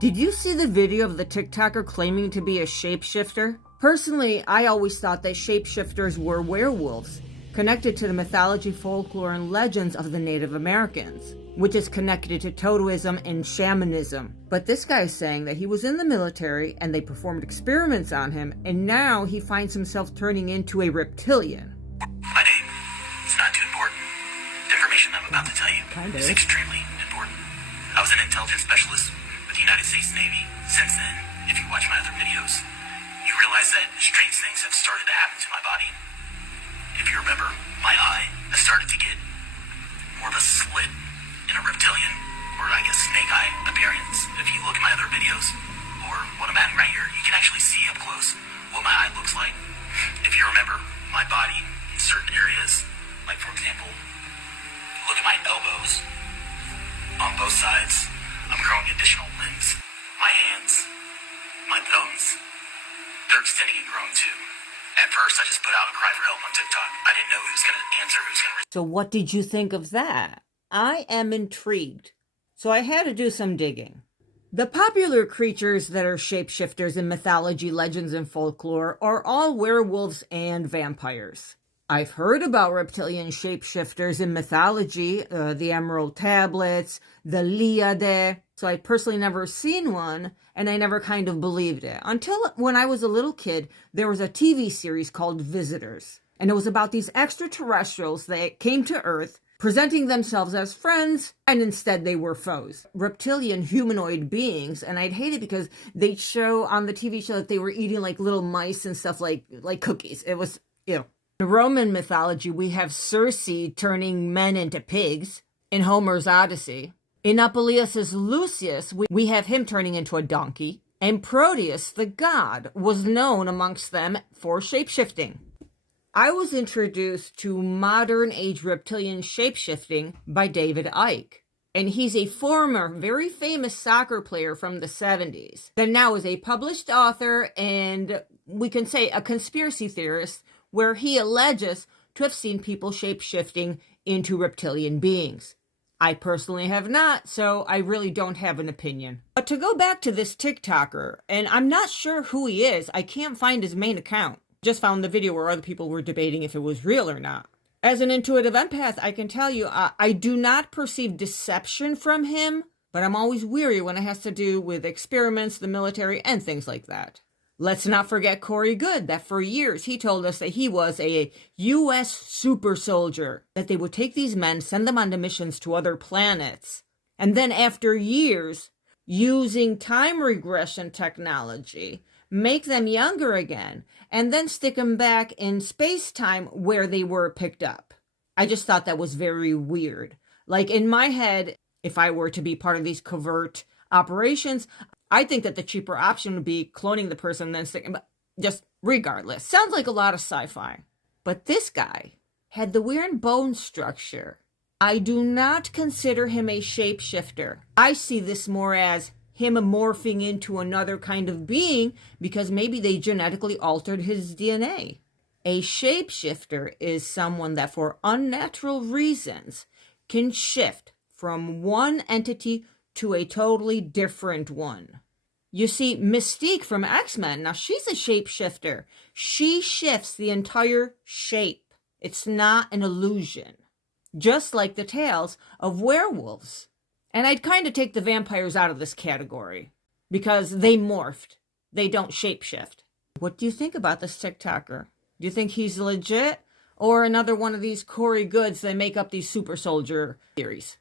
Did you see the video of the TikToker claiming to be a shapeshifter? Personally, I always thought that shapeshifters were werewolves, connected to the mythology, folklore, and legends of the Native Americans, which is connected to totemism and shamanism. But this guy is saying that he was in the military and they performed experiments on him, and now he finds himself turning into a reptilian. My name is not too important. The information I'm about to tell you is extremely important. I was an intelligence specialist with the United States Navy. Since then, if you watch my other videos, you realize that strange things have started to happen to my body. If you remember, my eye has started to get more of a slit in a reptilian, or I guess snake eye appearance. If you look at my other videos, or what I'm at right here, you can actually see up close what my eye looks like. If you remember, my body in certain areas, like for example, look at my elbows on both sides. I'm growing additional limbs. My hands, my thumbs, they're extending and growing too. At first, I just put out a cry for help on TikTok. I didn't know who's going to answer, who's going to... So what did you think of that? I am intrigued. So I had to do some digging. The popular creatures that are shapeshifters in mythology, legends, and folklore are all werewolves and vampires. I've heard about reptilian shapeshifters in mythology, the Emerald Tablets, the Liade. So I'd personally never seen one, and I never kind of believed it. Until when I was a little kid, there was a TV series called Visitors. And it was about these extraterrestrials that came to Earth, presenting themselves as friends, and instead they were foes. Reptilian humanoid beings, and I'd hate it because they'd show on the TV show that they were eating like little mice and stuff like cookies. It was, ew. In Roman mythology, we have Circe turning men into pigs in Homer's Odyssey. In Apuleius' Lucius, we have him turning into a donkey. And Proteus, the god, was known amongst them for shapeshifting. I was introduced to modern age reptilian shapeshifting by David Icke. And he's a former, very famous soccer player from the 70s that now is a published author and we can say a conspiracy theorist, where he alleges to have seen people shape-shifting into reptilian beings. I personally have not, so I really don't have an opinion. But to go back to this TikToker, and I'm not sure who he is, I can't find his main account. Just found the video where other people were debating if it was real or not. As an intuitive empath, I can tell you, I do not perceive deception from him, but I'm always weary when it has to do with experiments, the military, and things like that. Let's not forget Corey Goode, that for years he told us that he was a U.S. super soldier, that they would take these men, send them on missions to other planets, and then after years, using time regression technology, make them younger again, and then stick them back in space-time where they were picked up. I just thought that was very weird. Like, in my head, if I were to be part of these covert operations, I think that the cheaper option would be cloning the person and then sticking, but just regardless. Sounds like a lot of sci-fi. But this guy had the weird bone structure. I do not consider him a shapeshifter. I see this more as him morphing into another kind of being because maybe they genetically altered his DNA. A shapeshifter is someone that for unnatural reasons can shift from one entity to a totally different one. You see, Mystique from X-Men, now she's a shapeshifter. She shifts the entire shape. It's not an illusion. Just like the tales of werewolves. And I'd kind of take the vampires out of this category because they morphed. They don't shapeshift. What do you think about this TikToker? Do you think he's legit or another one of these Corey Goodes that make up these super soldier theories?